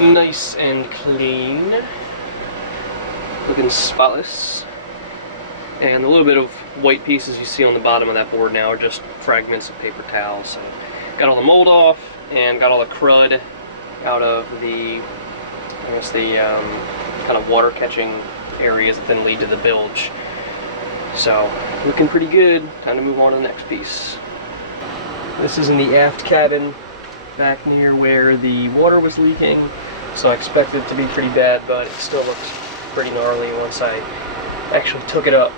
Nice and clean. Looking spotless. And a little bit of white pieces you see on the bottom of that board now are just fragments of paper towels. So got all the mold off and got all the crud out of the, I guess the kind of water catching areas that then lead to the bilge. So looking pretty good. Time to move on to the next piece. This is in the aft cabin back near where the water was leaking. So I expect it to be pretty bad, but it still looks pretty gnarly once I actually took it up.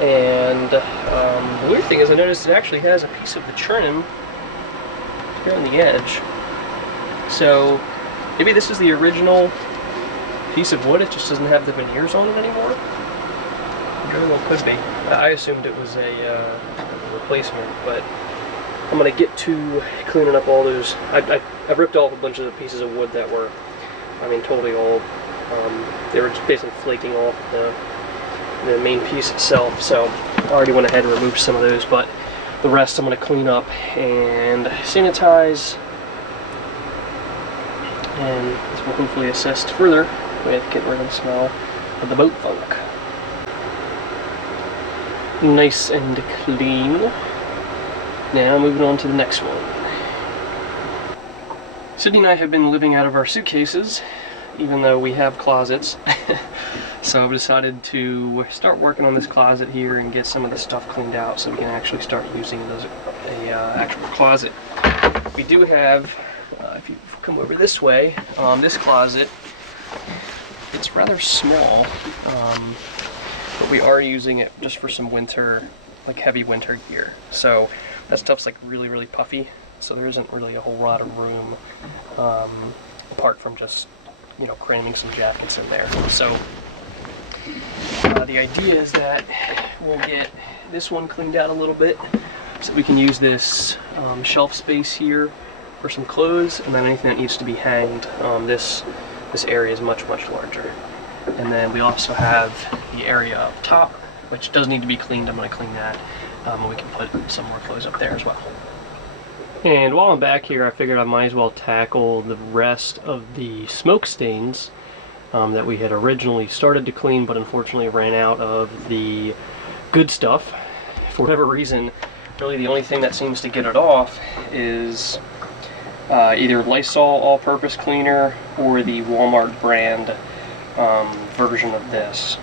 And the weird thing is I noticed it actually has a piece of the trim here on the edge. So maybe this is the original piece of wood, it just doesn't have the veneers on it anymore. Very well could be. I assumed it was a replacement, but I'm going to get to cleaning up all those. I ripped off a bunch of the pieces of wood that were, I mean, totally old. They were just basically flaking off the main piece itself, so I already went ahead and removed some of those, but the rest I'm going to clean up and sanitize, and this will hopefully assist further with getting rid of the smell of the boat funk. Nice and clean. Now moving on to the next one. Sydney and I have been living out of our suitcases, even though we have closets. So I've decided to start working on this closet here and get some of the stuff cleaned out so we can actually start using it as a actual closet. We do have, if you come over this way, this closet, it's rather small, but we are using it just for some winter, like heavy winter gear. So that stuff's like really, really puffy, so there isn't really a whole lot of room apart from just, you know, cramming some jackets in there. So the idea is that we'll get this one cleaned out a little bit so we can use this shelf space here for some clothes, and then anything that needs to be hanged, this area is much, much larger. And then we also have the area up top, which does need to be cleaned. I'm going to clean that, and we can put some more clothes up there as well. And while I'm back here, I figured I might as well tackle the rest of the smoke stains that we had originally started to clean, but unfortunately ran out of the good stuff. For whatever reason, really the only thing that seems to get it off is either Lysol all-purpose cleaner or the Walmart brand version of this.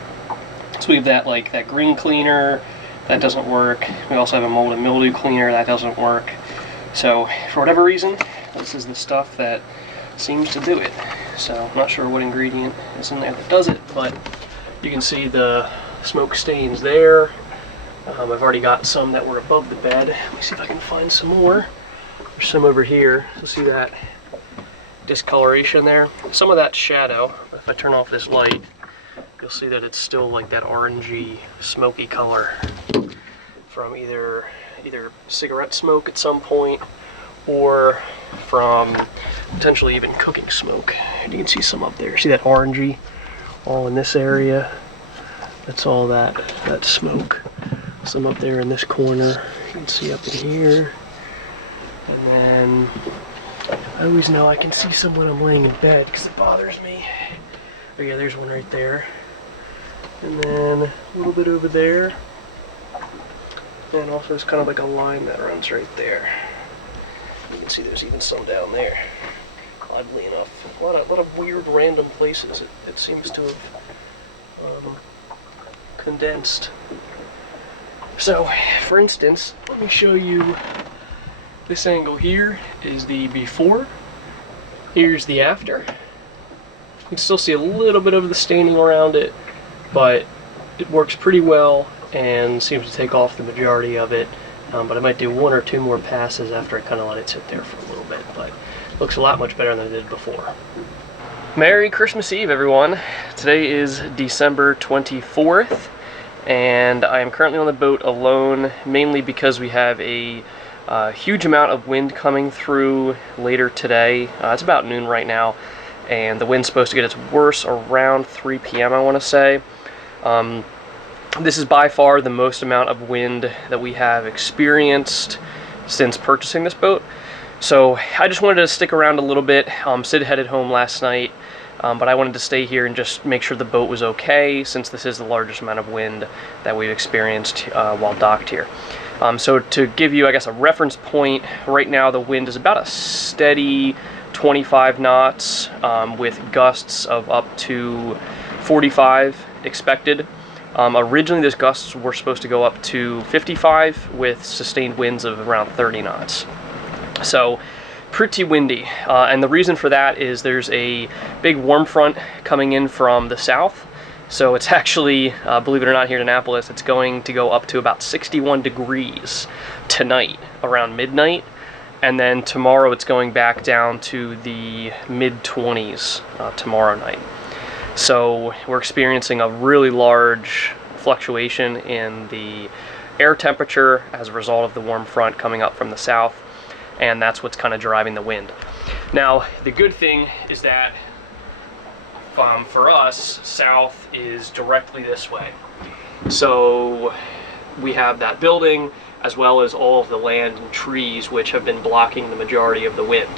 So we have that green cleaner, that doesn't work. We also have a mold and mildew cleaner, that doesn't work. So for whatever reason, this is the stuff that seems to do it. So I'm not sure what ingredient is in there that does it, but you can see the smoke stains there. I've already got some that were above the bed. Let me see if I can find some more. There's some over here. So see that discoloration there? Some of that shadow. If I turn off this light, you'll see that it's still like that orangey, smoky color from either cigarette smoke at some point or from potentially even cooking smoke. You can see some up there. See that orangey all in this area? That's all that smoke. Some up there in this corner. You can see up in here. And then I always know I can see some when I'm laying in bed because it bothers me. Oh yeah, there's one right there. And then a little bit over there. And also there's kind of like a line that runs right there. You can see there's even some down there. Oddly enough, a lot of weird random places it seems to have condensed. So, for instance, let me show you this angle here is the before. Here's the after. You can still see a little bit of the staining around it, but it works pretty well and seems to take off the majority of it. But I might do one or two more passes after I kind of let it sit there for a little bit, but it looks a lot much better than it did before. Merry Christmas Eve, everyone. Today is December 24th, and I am currently on the boat alone, mainly because we have a huge amount of wind coming through later today. It's about noon right now, and the wind's supposed to get its worst around 3 p.m. I want to say. This is by far the most amount of wind that we have experienced since purchasing this boat. So I just wanted to stick around a little bit. Sid headed home last night, but I wanted to stay here and just make sure the boat was okay, since this is the largest amount of wind that we've experienced while docked here. So to give you, I guess, a reference point, right now the wind is about a steady 25 knots with gusts of up to 45 expected. Originally, those gusts were supposed to go up to 55 with sustained winds of around 30 knots. So pretty windy, and the reason for that is there's a big warm front coming in from the south. So it's actually, believe it or not, here in Annapolis, it's going to go up to about 61 degrees tonight around midnight, and then tomorrow it's going back down to the mid-20s tomorrow night. So we're experiencing a really large fluctuation in the air temperature as a result of the warm front coming up from the south, and that's what's kind of driving the wind. Now, the good thing is that for us, south is directly this way. So we have that building as well as all of the land and trees which have been blocking the majority of the wind.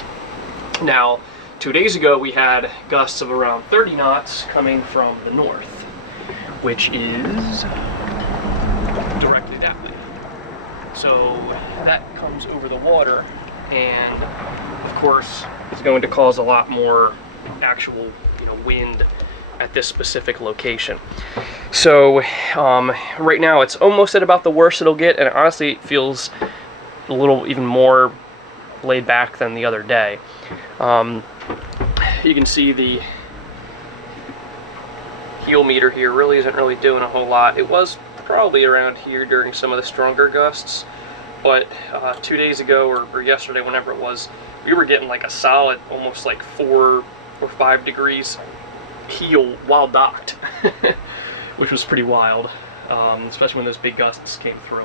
Now, 2 days ago we had gusts of around 30 knots coming from the north, which is directly that way. So that comes over the water, and of course is going to cause a lot more actual wind at this specific location. So right now it's almost at about the worst it'll get, and honestly it feels a little even more laid back than the other day. You can see the heel meter here really isn't really doing a whole lot. It was probably around here during some of the stronger gusts, but 2 days ago or yesterday, whenever it was, we were getting like a solid almost like 4 or 5 degrees heel while docked, which was pretty wild, especially when those big gusts came through.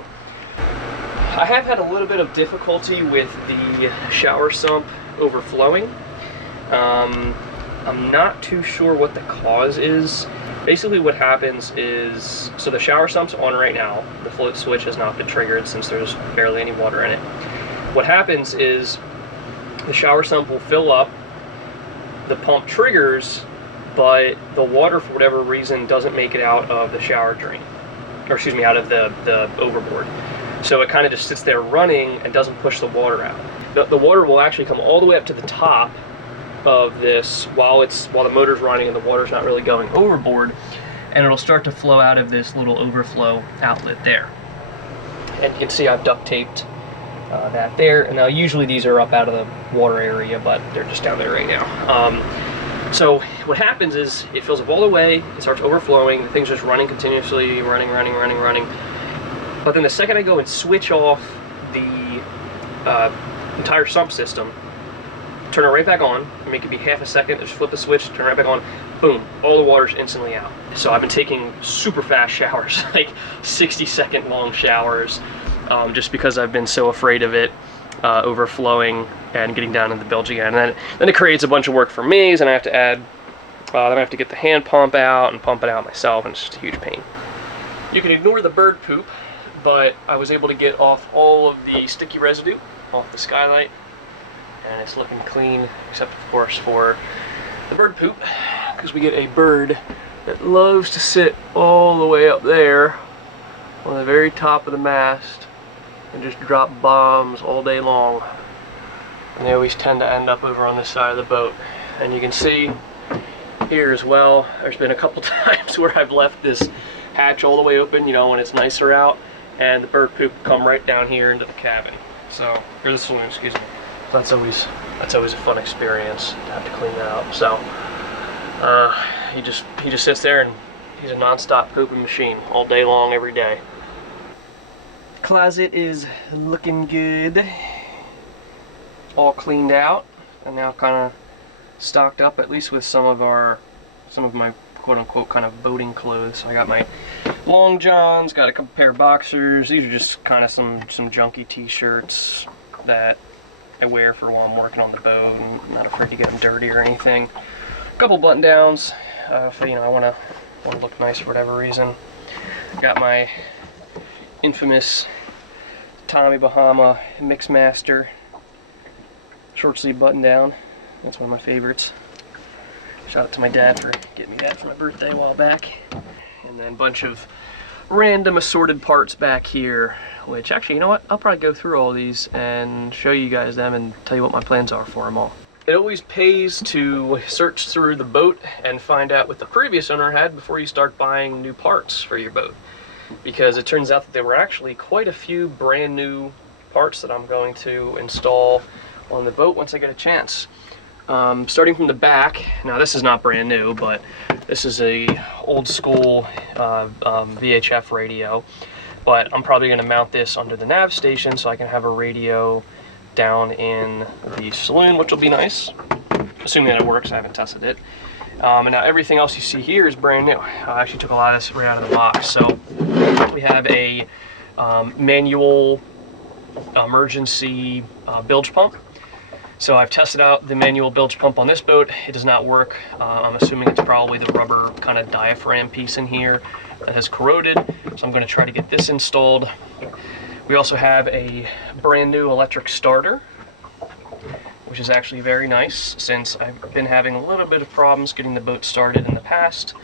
I have had a little bit of difficulty with the shower sump overflowing. I'm not too sure what the cause is. Basically what happens is, so the shower sump's on right now. The float switch has not been triggered since there's barely any water in it. What happens is the shower sump will fill up, the pump triggers, but the water for whatever reason doesn't make it out of the shower drain, or excuse me, out of the overboard. So it kind of just sits there running and doesn't push the water out. The water will actually come all the way up to the top of this while the motor's running and the water's not really going overboard, and it'll start to flow out of this little overflow outlet there. And you can see I've duct taped that there, and now usually these are up out of the water area, but they're just down there right now. So what happens is it fills up all the way, it starts overflowing, the thing's just running continuously, running. But then the second I go and switch off the entire sump system, turn it right back on, make it be half a second, just flip the switch, turn it right back on, boom, all the water's instantly out. So I've been taking super fast showers, like 60-second long showers, just because I've been so afraid of it overflowing and getting down in the bilge again. And then it creates a bunch of work for me, and I have to then I have to get the hand pump out and pump it out myself, and it's just a huge pain. You can ignore the bird poop, but I was able to get off all of the sticky residue off the skylight, and it's looking clean, except of course for the bird poop, because we get a bird that loves to sit all the way up there on the very top of the mast and just drop bombs all day long. And they always tend to end up over on this side of the boat. And you can see here as well, there's been a couple times where I've left this hatch all the way open, when it's nicer out, and the bird poop come right down here into the cabin. So, or this one, excuse me. That's always a fun experience to have to clean that up. So he just sits there and he's a non-stop pooping machine all day long, every day. Closet is looking good, all cleaned out, and now kind of stocked up, at least with some of my quote-unquote kind of boating clothes. So I got my long johns, got a couple pair of boxers. These are just kind of some junky t-shirts that I wear for while I'm working on the boat. I'm not afraid to get them dirty or anything. A couple button downs, if I want to look nice for whatever reason. Got my infamous Tommy Bahama Mixmaster short sleeve button down. That's one of my favorites. Shout out to my dad for getting me that for my birthday a while back. And then a bunch of random assorted parts back here, which actually, you know what? I'll probably go through all these and show you guys them and tell you what my plans are for them all. It always pays to search through the boat and find out what the previous owner had before you start buying new parts for your boat. Because it turns out that there were actually quite a few brand new parts that I'm going to install on the boat once I get a chance. Starting from the back, now this is not brand new, but this is a old school VHF radio, but I'm probably going to mount this under the nav station so I can have a radio down in the saloon, which will be nice, assuming that it works. I haven't tested it. And now everything else you see here is brand new. I actually took a lot of this right out of the box. So we have a manual emergency bilge pump. So I've tested out the manual bilge pump on this boat. It does not work. I'm assuming it's probably the rubber kind of diaphragm piece in here that has corroded. So I'm going to try to get this installed. We also have a brand new electric starter, which is actually very nice since I've been having a little bit of problems getting the boat started in the past.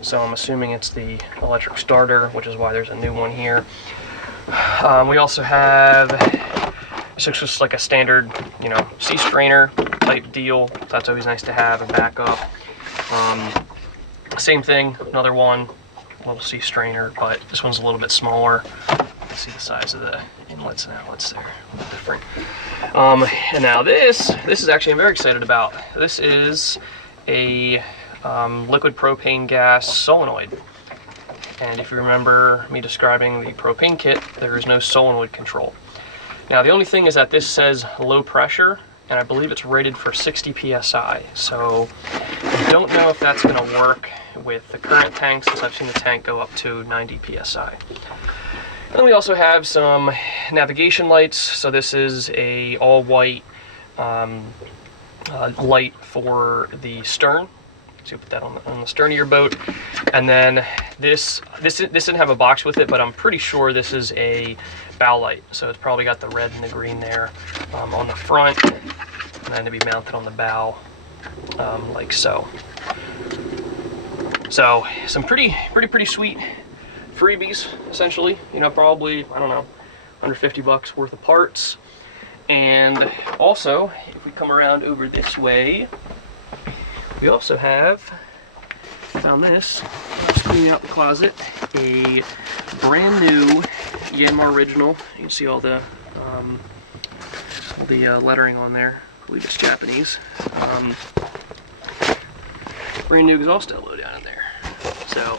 So I'm assuming it's the electric starter, which is why there's a new one here. We also have, so it's just like a standard, you know, sea strainer type deal. That's always nice to have and back up. Same thing, another one, little sea strainer, but this one's a little bit smaller. You see the size of the inlets and outlets there, a little different. And now this is actually I'm very excited about. This is a liquid propane gas solenoid. And if you remember me describing the propane kit, there is no solenoid control. Now the only thing is that this says low pressure, and I believe it's rated for 60 psi. So I don't know if that's going to work with the current tank, since I've seen the tank go up to 90 psi. And we also have some navigation lights. So this is a all-white light for the stern. So you put that on the stern of your boat. And then this didn't have a box with it, but I'm pretty sure this is a bow light. So it's probably got the red and the green there on the front, and then to be mounted on the bow like so. So some pretty sweet freebies, essentially. You know, probably, I don't know, $150 worth of parts. And also, if we come around over this way, we also have, found this, just cleaning out the closet, a brand new Yanmar original. You can see all the lettering on there. I believe it's Japanese. Brand new exhaust elbow down in there. So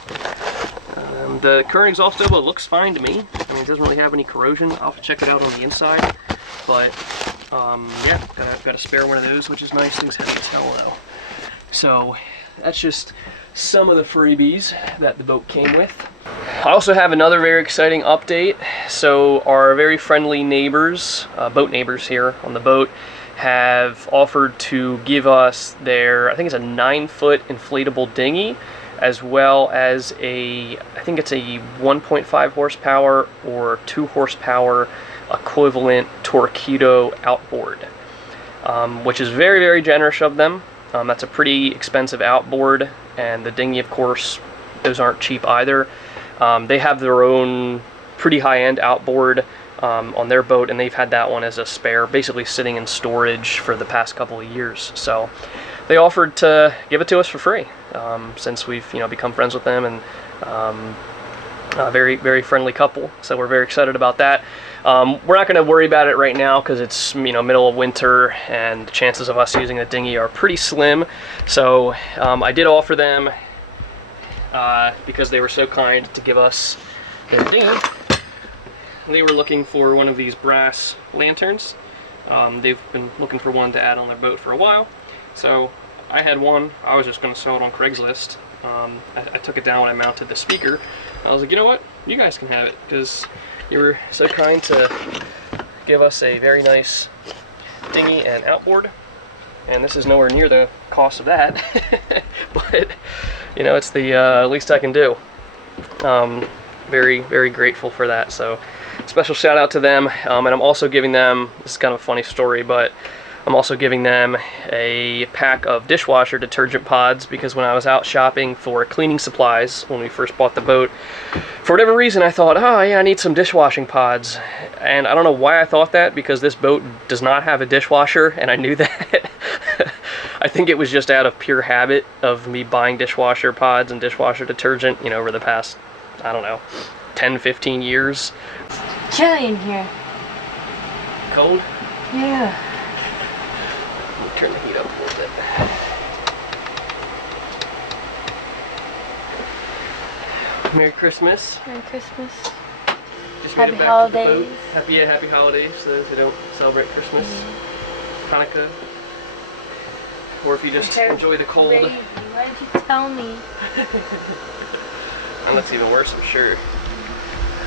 the current exhaust elbow looks fine to me. I mean, it doesn't really have any corrosion. I'll have to check it out on the inside. But yeah, got a spare one of those, which is nice. Things heavy as hell though. So that's just some of the freebies that the boat came with. I also have another very exciting update. So our very friendly neighbors, boat neighbors here on the boat, have offered to give us their, I think it's a 9-foot inflatable dinghy, as well as I think it's a 1.5 horsepower or 2 horsepower equivalent Torpedo outboard, which is very, very generous of them. That's a pretty expensive outboard, and the dinghy, of course, those aren't cheap either. They have their own pretty high-end outboard on their boat, and they've had that one as a spare, basically sitting in storage for the past couple of years. So they offered to give it to us for free, since we've become friends with them, and a very, very friendly couple. So we're very excited about that. We're not going to worry about it right now because it's middle of winter, and the chances of us using the dinghy are pretty slim. So I did offer them, because they were so kind to give us their dinghy. They were looking for one of these brass lanterns. They've been looking for one to add on their boat for a while. So I had one. I was just going to sell it on Craigslist. I took it down when I mounted the speaker. I was like, you know what? You guys can have it, because you were so kind to give us a very nice dinghy and outboard. And this is nowhere near the cost of that. But, it's the least I can do. Very, very grateful for that. So special shout out to them. And I'm also giving them, this is kind of a funny story, but I'm also giving them a pack of dishwasher detergent pods because when I was out shopping for cleaning supplies when we first bought the boat, for whatever reason I thought, oh yeah, I need some dishwashing pods. And I don't know why I thought that, because this boat does not have a dishwasher, and I knew that. I think it was just out of pure habit of me buying dishwasher pods and dishwasher detergent, you know, over the past, I don't know, 10, 15 years. Chilly in here. Cold? Yeah. Turn the heat up a little bit. Merry Christmas. Merry Christmas. Just Happy made it back holidays. to the boat. Happy holidays to those who don't celebrate Christmas. Hanukkah. Or if you just enjoy the cold. Baby, why did you tell me? And that's even worse, I'm sure.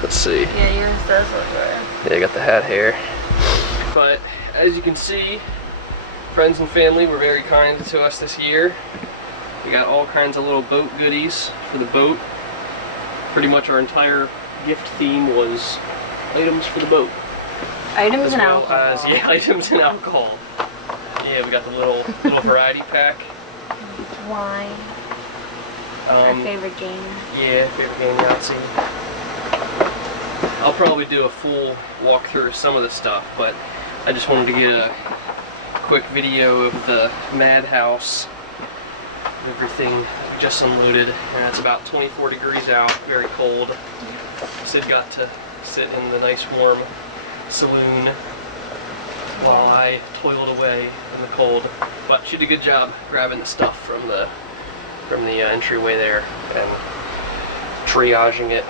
Let's see. Yeah, yours does look good. Yeah, I got the hat here. But as you can see, friends and family were very kind to us this year. We got all kinds of little boat goodies for the boat. Pretty much our entire gift theme was items for the boat. Items and well alcohol. Yeah, items and alcohol. Yeah, we got the little variety pack. Wine. Our favorite game. Yeah, favorite game, Yahtzee. I'll probably do a full walkthrough of some of the stuff, but I just wanted to get a quick video of the madhouse. Everything just unloaded, and it's about 24 degrees out, very cold. Sid got to sit in the nice warm saloon while I toiled away in the cold. But she did a good job grabbing the stuff from the entryway there and triaging it,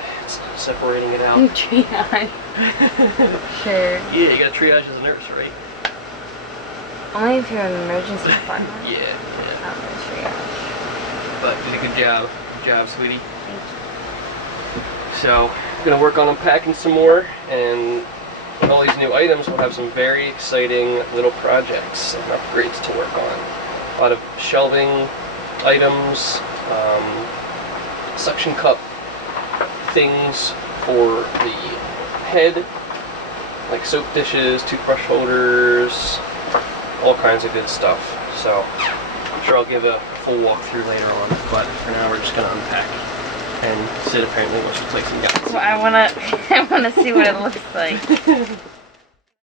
separating it out. Triage. Sure. Yeah, you got to triage as a nurse, right? Only if you're in an emergency department. Yeah. Not really triage. But you did a good job. Good job, sweetie. Thank you. So, I'm going to work on unpacking some more, and with all these new items, we'll have some very exciting little projects and upgrades to work on. A lot of shelving items, suction cup things for the head, like soap dishes, toothbrush holders, all kinds of good stuff. So, I'm sure I'll give a full walkthrough later on, but for now we're just going to unpack. And Sid apparently wants to play some Yahtzee. So I wanna see what it looks like.